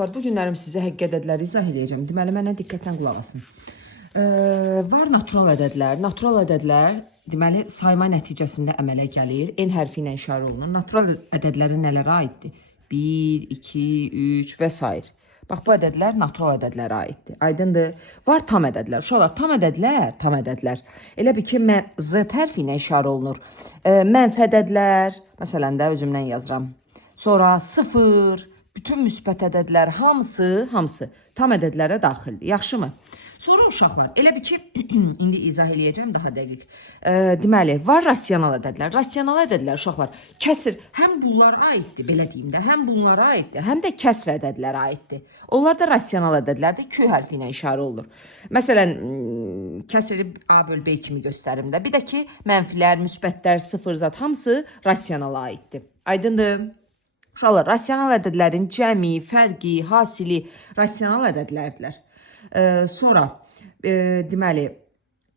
Bu günlərim sizə həqiqi ədədləri izah edəcəm. Deməli, mənə diqqətlə qulaq asın. Var natural ədədlər. Natural ədədlər deməli sayma nəticəsində əmələ gəlir. N hərfi ilə işarə olunur. Natural ədədlərə nələrə aiddir? 1, 2, 3 və s. Bax, bu ədədlər natural ədədlərə aiddir. Aydındır. Var tam ədədlər. Uşaqlar, tam ədədlər. Elə bir ki, Z hərfi ilə işarə olunur. Mənfi ədədlər, məsələn də özümdən yazıram. Sonra 0, bütün müsbət ədədlər hamısı tam ədədlərə daxildir. Yaxşımı? Sonra uşaqlar, elə bir ki, indi izah eləyəcəm daha dəqiq. Deməli, var rasional ədədlər. Rasional ədədlər uşaqlar kəsr həm bunlara aiddir, belə deyim də, həm bunlara aiddir, həm də kəsr ədədlərə aiddir. Onlar da rasional ədədlərdir, Q hərfi ilə işarə olunur. Məsələn, kəsri A bölü B kimi göstərim də. Bir də ki, mənfilər, müsbətlər, sıfır zat hamısı rasionala aiddir. Aydındır? Uşaqlar, rasional ədədlərin cəmi, fərqi, hasili rasional ədədlərdirlər. Sonra, deməli,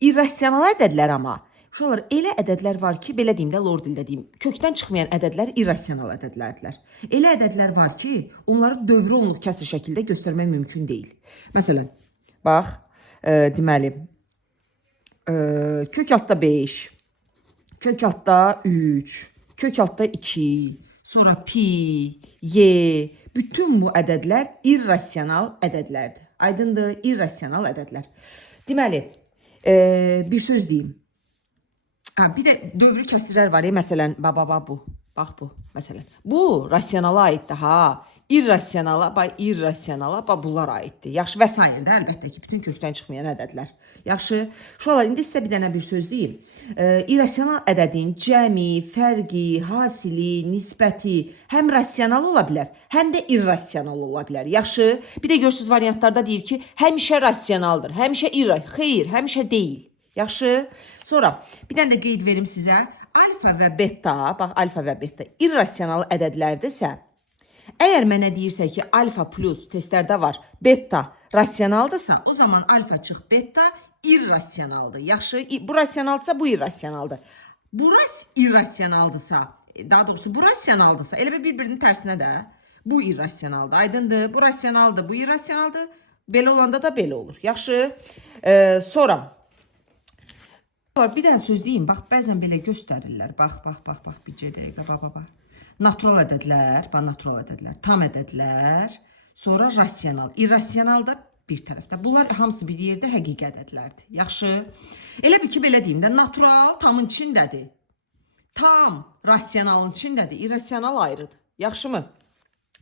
irrasional ədədlər amma, uşaqlar, elə ədədlər var ki, belə deyim də, lor dildə deyim, kökdən çıxmayan ədədlər irrasional ədədlərdirlər. Elə ədədlər var ki, onları dövrü onluq kəsr şəkildə göstərmək mümkün deyil. Məsələn, bax, deməli, kök altda 5, kök altda 3, kök altda 2, sonra pi, y, bütün bu ədədlər irrasional ədədlərdir. Aydındır, irrasional ədədlər. Deməli, bir söz deyim. Bir də dövrü kəsirlər var ya, məsələn, bu, bax bu, məsələn. Bu, rasionala aiddir, ha. İrrasionala, bunlar aiddir. Yaxşı, və s. də əlbəttə ki, bütün kökdən çıxmayan ədədlər. Yaxşı, şuralar, indi sizə bir dənə bir söz deyim. İrrasional ədədin cəmi, fərqi, hasili, nisbəti həm rasional ola bilər, həm də irrasional ola bilər. Yaxşı, bir də görürsünüz variantlarda deyir ki, həmişə rasionaldır, həmişə irrasional. Xeyr, həmişə deyil. Yaxşı, sonra bir dənə də qeyd verim sizə. Alfa və beta, bax, alfa və beta irrasional ədədlərdirsə, əgər mənə deyirsə ki, alfa plus testlərdə var, beta rasionaldırsa, o zaman alfa çıx beta irrasionaldır. Yaxşı, bu rasionaldırsa, bu irrasionaldır. Bu irrasionaldırsa, daha doğrusu bu rasionaldırsa, elə bir-birinin tərsinə də bu irrasionaldır. Aydındır, bu rasionaldır, bu irrasionaldır. Belə olanda da belə olur. Yaxşı, sonra bir dənə söz deyim, bax, bəzən belə göstərirlər. Bax, bircə dəqiqə, bax. Natural ədədlər, tam ədədlər, sonra rasional, irrasional da bir tərəfdə. Bunlar hamısı bir yerdə həqiqi ədədlərdir. Yaxşı. Elə bir ki, belə deyim də, natural tamın içindədir. Tam rasionalın içindədir, irrasional ayrıdır. Yaxşımı?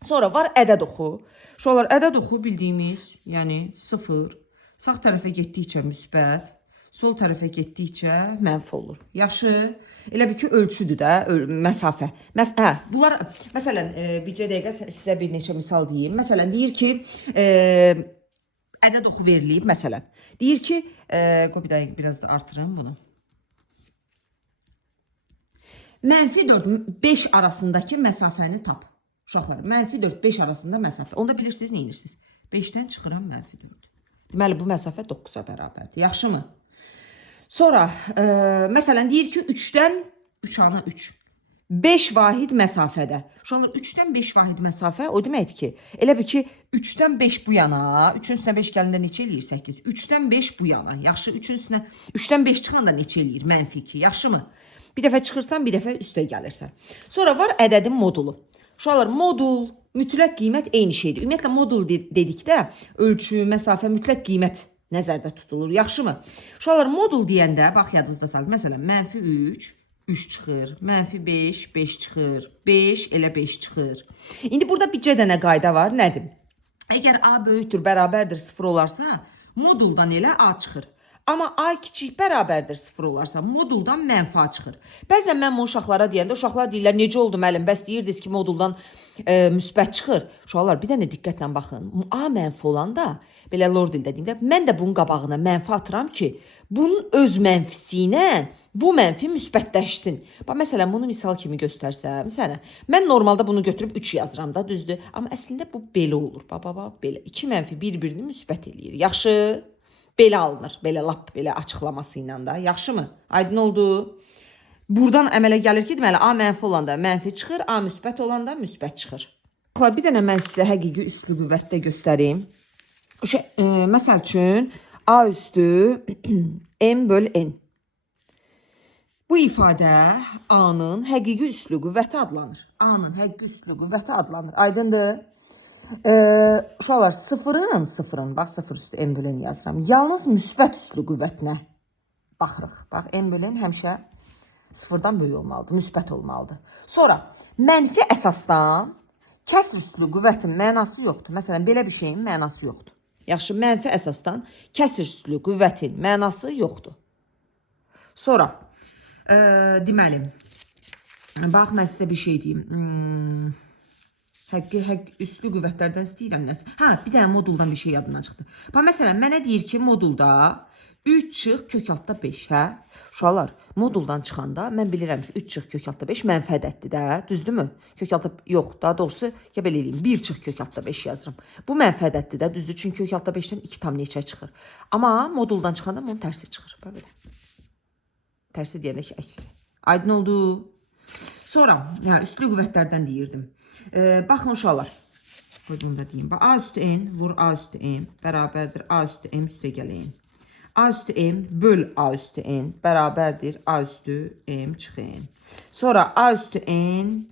Sonra var ədəd oxu. Şuralar ədəd oxu bildiyimiz, yəni 0, sağ tərəfə getdikcə müsbət, sol tərəfə getdikcə mənfi olur. Yaxşı. Elə bir ki, ölçüdür də, məsafə. Bunlar, məsələn, bircə dəqiqə sizə bir neçə misal deyim. Məsələn, deyir ki, ədəd oxu veriliyib, məsələn. Deyir ki, bir dəqiqə biraz da artırım bunu. Mənfi 4, 5 arasındakı məsafəni tap. Uşaqlar, mənfi 4, 5 arasında məsafə. Onda bilirsiniz, neyinirsiniz? 5-dən çıxıram mənfi 4. Deməli, bu məsafə 9-a bərabərdir. Yaxşımı? Sonra, məsələn, deyir ki, 3-dən 3. 5 vahid məsafədə. Uşaqlar, 3-dən 5 vahid məsafə o deməkdir ki, elə bir ki, 3-dən 5 bu yana, 3-ün üstünə 5 gələndə neçə eləyir? 8. 3-dən 5 bu yana. Yaxşı, 3-dən 5 çıxanda neçə eləyir? Mənfi 2. Yaxşımı? Bir dəfə çıxırsan, bir dəfə üstə gəlirsən. Sonra var ədədin modulu. Uşaqlar, modul, mütləq qiymət eyni şeydir. Ümumiyyətlə, modul dedikdə ölçü, məsafə, mütləq qiymət nəzərdə tutulur. Yaxşımı? Uşaqlar, modul deyəndə, bax, yadınızda salın. Məsələn, mənfi 3, 3 çıxır. Mənfi 5, 5 çıxır. 5, elə 5 çıxır. İndi burada bircə dənə qayda var. Nədir? Əgər A böyükdür, bərabərdir 0 olarsa, moduldan elə A çıxır. Amma A kiçik bərabərdir 0 olarsa, moduldan mənfi A çıxır. Bəzən mən bu uşaqlara deyəndə, uşaqlar deyirlər, necə oldu müəllim, bəs deyirdiniz ki, moduldan müsbət çıxır. Uşaqlar, bir dənə diqqətlə baxın. A mənfi olanda, belə lor dildə deyim də, mən də bunun qabağına mənfi atıram ki, bunun öz mənfisi ilə bu mənfi müsbətləşsin. Bax, məsələn, bunu misal kimi göstərsəm sənə. Mən normalda bunu götürüb 3 yazıram da, düzdür. Amma əslində bu belə olur. Bax, belə. 2 mənfi bir-birini müsbət eləyir. Yaxşı. Belə alınır. Belə lap belə açıqlaması ilə da. Yaxşımı? Aydın oldu. Buradan əmələ gəlir ki, deməli, A mənfi olanda mənfi çıxır, A müsbət olanda müsbət çıxır. Uşaqlar, bir dənə mən sizə həqiqi üslü qüvvətdə göstəreyim. Məsəl üçün, A üstü M böl N. Bu ifadə A-nın həqiqi üslü qüvvəti adlanır. A-nın həqiqi üslü qüvvəti adlanır. Aydındır? Uşaqlar, sıfırın, bax, sıfır üstü M böl N yazıram. Yalnız müsbət üslü qüvvətinə baxırıq. Bax, M böl N həmişə sıfırdan böyük olmalıdır, müsbət olmalıdır. Sonra, mənfi əsasdan kəsr üslü qüvvətin mənası yoxdur. Məsələn, belə bir şeyin mənası yoxdur. Yaxşı, mənfi əsasdan kəsr üslü qüvvətin mənası yoxdur. Sonra, deməli, bax, mən sizə bir şey deyim. Həqiqi üslü qüvvətlərdən istəyirəm nəsə. Bir dənə moduldan bir şey yadımdan çıxdı. Bax, məsələn, mənə deyir ki, modulda 3 çıx kök altda 5, Uşaqlar, moduldan çıxanda mən bilirəm ki, 3 çıx kök altda 5 mənfi ədəddir də, düzdürmü? Kök altda yox, daha doğrusu, belə eləyim, 1 çıx kök altda 5 yazırım. Bu mənfi ədəddir də, düzdür? Çünki kök altda 5-dən 2 tam neçə çıxır. Amma moduldan çıxanda bunun tərsi çıxır. Bax, belə. Tərsi deyəndə ki, əksi. Aydın oldu. Sonra, üslü qüvvətlərdən deyirdim. Baxın, uşaqlar. Bunu da deyim. A üstü N vur A üstü M bərabərdir A üstü M üstə gəlin. A üstü M böl A üstü N bərabərdir A üstü M çıx N. Sonra A üstü N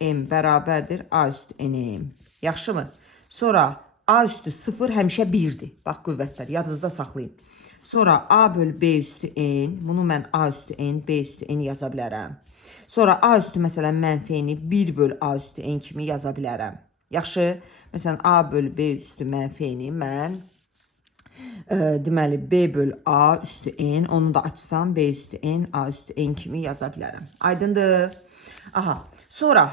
M bərabərdir A üstü N. Yaxşı mı? Sonra A üstü 0 həmişə 1'dir. Bax, qüvvətlər, yadınızda saxlayın. Sonra A böl B üstü N. Bunu mən A üstü N, B üstü N yaza bilərəm. Sonra A üstü məsələn mənfi N-i 1 böl A üstü N kimi yaza bilərəm. Yaxşı, məsələn A böl B üstü mənfi N-i mən deməli B böl A üstü N, onu da açsam B üstü N, A üstü N kimi yaza bilərəm. Aydındır? Aha. Sonra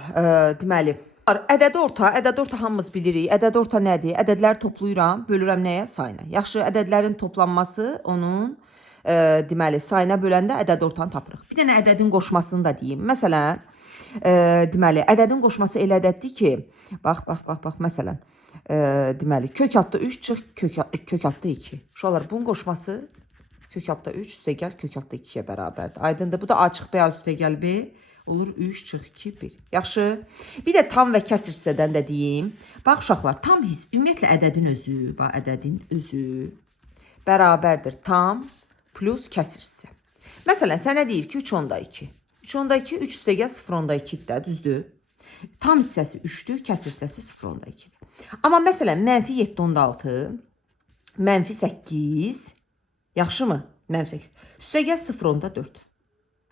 deməli ədəd orta hamımız bilirik. Ədəd orta nədir? Ədədləri toplayıram, bölürəm nəyə? Sayına. Yaxşı, ədədlərin toplanması onun deməli sayına böləndə ədəd ortanı tapırıq. Bir dənə ədədin qoşmasını da deyim. Məsələn, deməli ədədin qoşması elə ədəddir ki, bax, məsələn, deməli kök altda 3 çıx kök altda 2. Uşaqlar, bunun qoşması kök altda 3 üstə gəl kök altda 2-yə bərabərdir. Aydındır? Bu da A çıx B üstə gəl B olur 3 çıx 2 1. Yaxşı. Bir də tam və kəsr hissədən də deyim. Bax, uşaqlar, tam hiss ümumiyyətlə ədədin özü, bax, ədədin özü bərabərdir tam plus kəsr hissə. Məsələn, sənə deyir ki, 3 onda 2. 3 onda 2, 3 üstə gəl 0 onda 2-dir də, düzdür? Tam hissəsi 3'dür, kəsr hissəsi 0 onda 2-dir. Amma məsələn, mənfi 7 onda 6, mənfi 8, yaxşı mı? Mənfi 8. Üstə gəl 0 onda 4.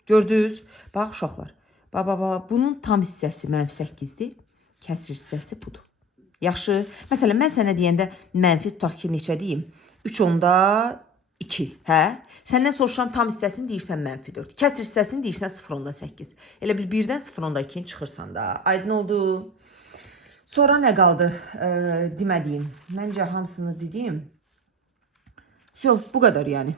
Gördünüz? Bax, uşaqlar, bunun tam hissəsi mənfi 8-dir, kəsr hissəsi budur. Yaxşı, məsələn, mən sənə deyəndə mənfi tutaq ki, neçə deyim? 3 onda 2, Səndən soruşuram tam hissəsini deyirsən mənfi 4. Kəsr hissəsini deyirsən 0 onda 8. Elə bil 1-dən 0 onda 2-ni çıxırsan da. Aydın oldu. Sonra nə qaldı? Demədiyim. Məncə hamısını dedim. Bu qədər yəni.